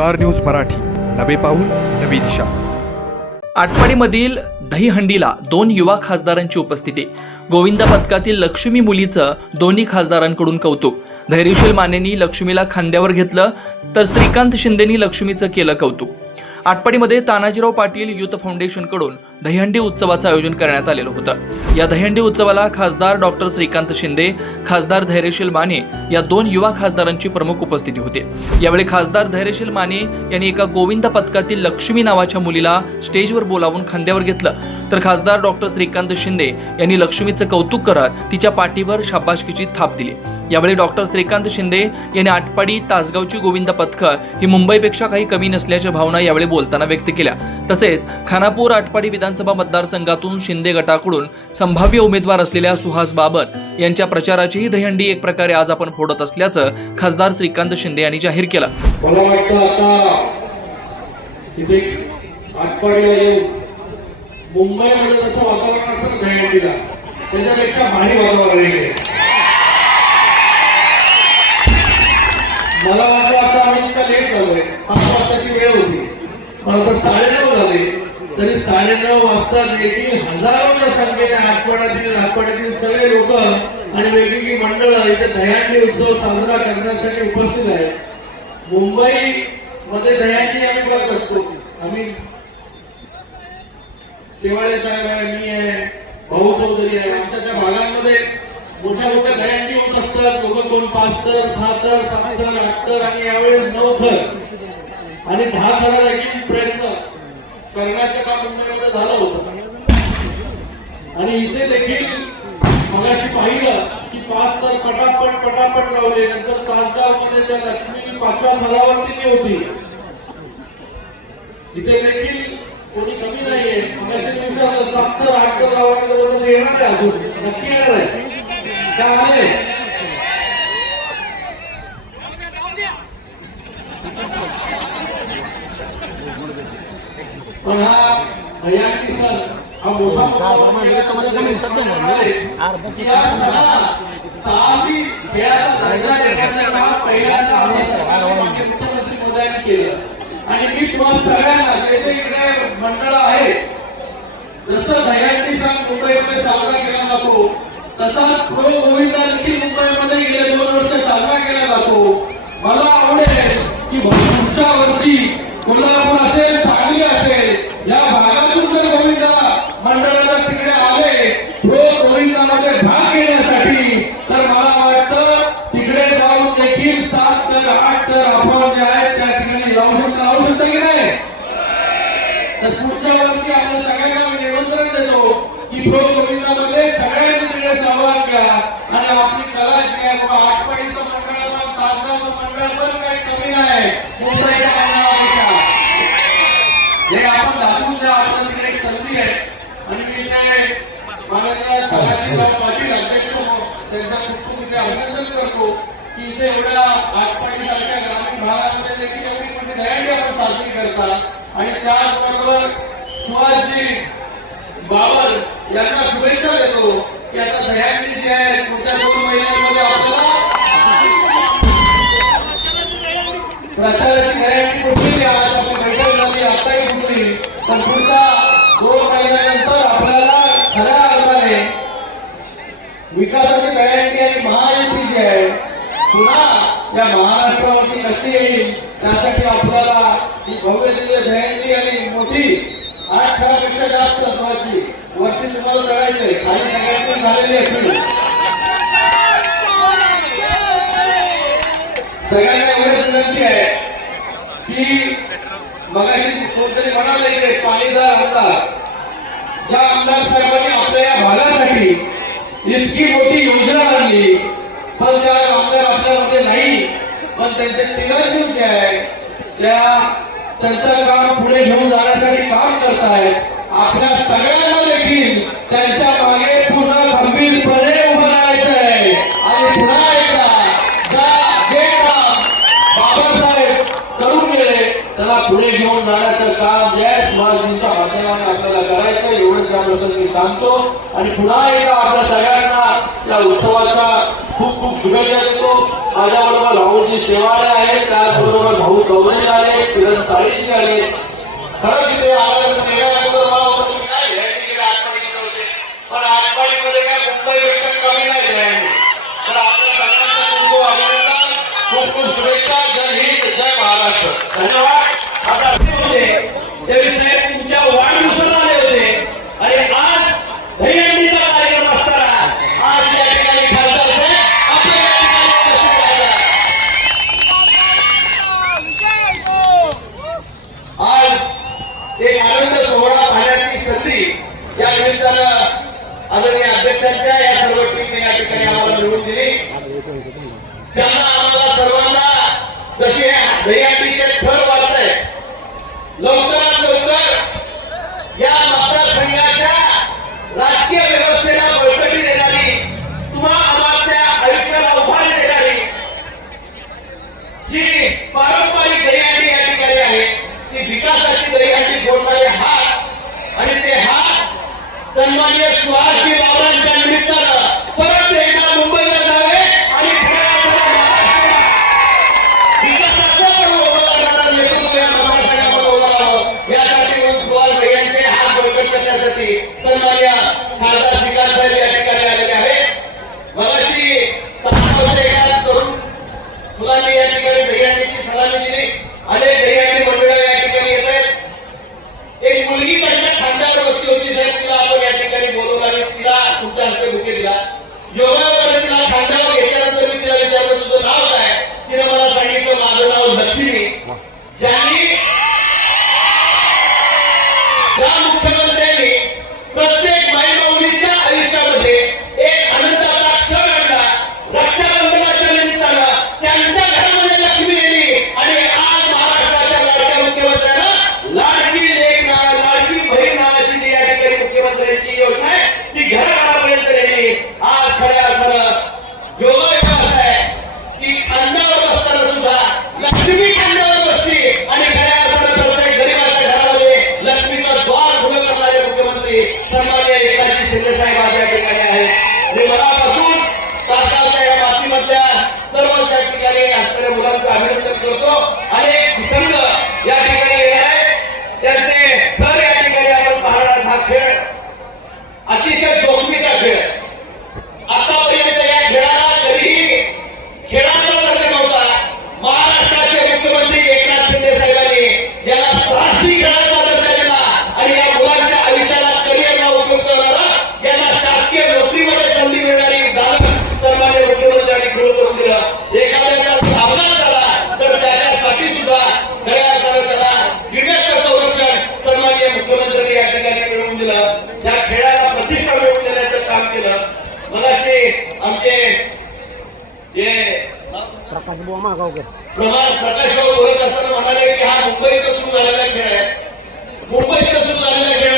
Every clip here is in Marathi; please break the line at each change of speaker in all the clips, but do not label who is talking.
Star news Marathi. नवे पाऊल नवी दिशा.
आटपाडीमधील दहीहंडीला दोन युवा खासदारांची उपस्थिती. गोविंदा पथकातील लक्ष्मी मुलीचं दोन्ही खासदारांकडून कौतुक. धैर्यशील मानेनी लक्ष्मीला खांद्यावर घेतलं तर श्रीकांत शिंदेनी लक्ष्मीचं केलं कौतुक. आटपाडीमध्ये तानाजीराव पाटील युथ फाउंडेशनकडून दहीहंडी उत्सवाचं आयोजन करण्यात आलेलं होतं. या दहीहंडी उत्सवाला खासदार डॉक्टर श्रीकांत शिंदे खासदार धैर्यशील माने या दोन युवा खासदारांची प्रमुख उपस्थिती होती. यावेळी खासदार धैर्यशील माने यांनी एका गोविंद पथकातील लक्ष्मी नावाच्या मुलीला स्टेजवर बोलावून खांद्यावर घेतलं. तर खासदार डॉक्टर श्रीकांत शिंदे यांनी लक्ष्मीचं कौतुक करत तिच्या पाठीवर शाबाशकीची थाप दिली. यावेळी डॉक्टर श्रीकांत शिंदे यांनी आटपाडी तासगावची गोविंद पथकर ही मुंबईपेक्षा काही कमी नसल्याच्या भावना यावेळी बोलताना व्यक्त केल्या. तसेच खानापूर आटपाडी विधानसभा मतदारसंघातून शिंदे गटाकडून संभाव्य उमेदवार असलेल्या सुहास बाबर यांच्या प्रचाराचीही दहंडी एक प्रकारे आज आपण फोडत असल्याचं खासदार श्रीकांत शिंदे यांनी जाहीर केलं.
मला वाटतं आता मुंबईमध्ये जसं वातावरण असतं त्याच्यापेक्षा भारी वातावरण आहे. मला वाटलं आता आम्ही इतका लेट झालोय. पाच वाजताची वेळ होती. पण आता साडेनऊ झाले. तरी साडेनऊ वाजता देखील हजारोच्या संख्येने आठवड्यातील आठवड्यातील सगळे लोक आणि वेगवेगळी मंडळं इथे दह्यांडी उत्सव साजरा करण्यासाठी उपस्थित आहेत. मुंबई मध्ये दह्यांडी आम्ही बघत असतो. आम्ही शेवाळे साहेब आहे मी आहे भाऊ चौधरी आहे. आमच्या त्या भागांमध्ये मोठ्या मोठ्या दह्यांडी होत असतात लोक कोण पाच तर सहा तर सात तर आठ तर आणि यावेळेस नऊ थर आणि दहा थरा देखील प्रयत्न करण्याचं काम तुमच्याकडे झालं होतं. आणि इथे देखील मगाशी पाहिलं की पाच तर पटापट पटापट लावले. नंतर तासगावमध्ये त्या लक्ष्मी पाचव्या थरावरती ती होती. इथे देखील कोणी कमी नाहीये. मगाशी विचारलं सात तर आठ तर लावायला येणार आहे अजून. नक्की येणार आहे. आणि मी तुम्हाला सगळ्यांना इकडे मंडळ आहे जसं दह्यांडी सांग मुंबईमध्ये साजरा केला जातो तसाच प्रो गोविंदा देखील मुंबईमध्ये गेले दोन वर्ष साजरा केला जातो. मला आवडेल की पुढच्या वर्षी कोल्हापूर असेल सांगली असेल या भागातून जर गोविंदा मंडळाला तिकडे आले प्रो गोविंदामध्ये भाग घेण्यासाठी तर मला वाटतं तिकडे जाऊन देखील सात तर आठ तर आपण जे आहेत त्या ठिकाणी जाऊ शकता. राहू शकता की नाही? तर पुढच्या वर्षी आपण सगळ्यांना निमंत्रण देतो की प्रो गोविंदामध्ये सगळ्यांना तिकडे सावरकर घ्या आणि आपली कला जी आहे बाबा आठपाडीचं मंडळ पण तासगावचं मंडळ पण काही कमी नाही. मुंबईच्या मंडळापेक्षा हे आपण दाखवून द्या आपल्याला तिकडे एक संधी आहे. आणि मी ते माननीय सदाशिवराव पाटील अध्यक्ष हो, त्यांचा खूप खूप इथे अभिनंदन करतो की इथे एवढ्या आटपाडीसारख्या ग्रामीण भागामध्ये देखील एवढी मोठी आपण साजरी करतात. आणि त्याचबरोबर सुहासजी बाबर यांना शुभेच्छा देतो. की आता आहे पुढच्या दोन महिन्यांमध्ये आपल्याला प्रचाराची तयारी कुठली आज आपली बैठक झाली आताही कुठली पण पुढचा दोन महिन्यानंतर आपल्याला खऱ्या अर्थाने विकासाची आणि महायुती जी आहे पुन्हा या महाराष्ट्रावरती कशी येईल त्यासाठी आपल्याला ही भव्य दिव्य जयंती आणि मोठी आठ खेळापेक्षा जास्त महत्वाची वरती तुम्हाला करायचंय. खाली सगळ्यांची झालेली असतील सगळ्यांना एवढीच विनंती आहे की मगाशी कोणतरी म्हणाले इकडे पाणीदार आमदार ज्या आमदार साहेबांनी आपल्या या भागासाठी इतकी मोठी योजना आणली पण त्या आमदार आपल्यामध्ये नाही पण त्यांचे चिरंजीव जे आहे त्या त्यांचं काम पुढे घेऊन जाण्यासाठी काम करतायत. आपल्या सगळ्यांना देखील त्यांच्या मागे पुन्हा खंबीरपणे उभं राहायचं आहे आणि पुन्हा एकदा जे काम. बाबासाहेब करून गेले. त्याला पुढे घेऊन जाण्याचं काम जय महाराजांच्या माध्यमाने आपल्याला करायचं एवढंच या प्रसंगी सांगतो. आणि पुन्हा एकदा आपल्या सगळ्यांना या उत्सवाच्या खूप खूप शुभेच्छा देतो. माझ्याबरोबर भाऊजी शेवाळे आहेत. त्याचबरोबर भाऊ चौधरी आले किरण साळीजी आले खरंच ते आल्यानंतर 감사합니다. सन्मान्य सुहास बाबांच्या निमित्तानं प्रकाशबुवा प्रभात
प्रकाश
बोलत असताना म्हणाले की हा मुंबईचा सुरू झालेला खेळ आहे. मुंबईचा सुरू झालेला खेळ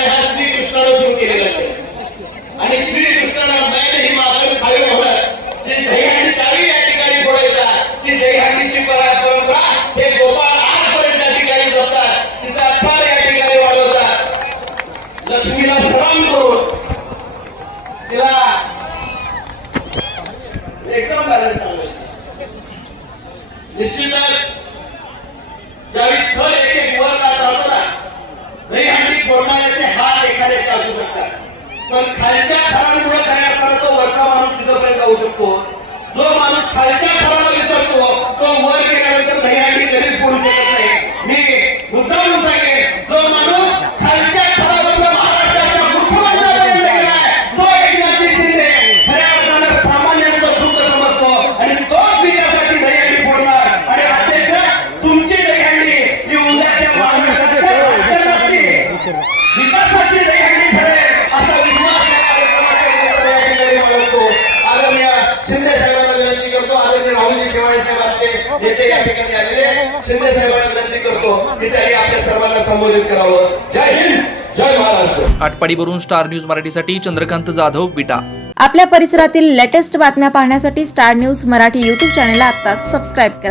खालच्या थरांमुळे तयार करतो वरचा माणूस तिथं पर्यंत जाऊ शकतो. जो माणूस खालच्या थरा करतो. आलेले राहुलजी शेवाळे साहेब आमचे या ठिकाणी आलेले शिंदे साहेबांना विनंती करतो की त्यांनी आपल्या सर्वांना संबोधित करावं. जय हिंद. जय महाराष्ट्र.
आटपाडीवरून स्टार न्यूज मराठीसाठी चंद्रकांत जाधव विटा.
आपल्या परिसरातील लेटेस्ट बातम्या पाहण्यासाठी स्टार न्यूज मराठी युट्यूब चॅनेलला आता सबस्क्राईब करा.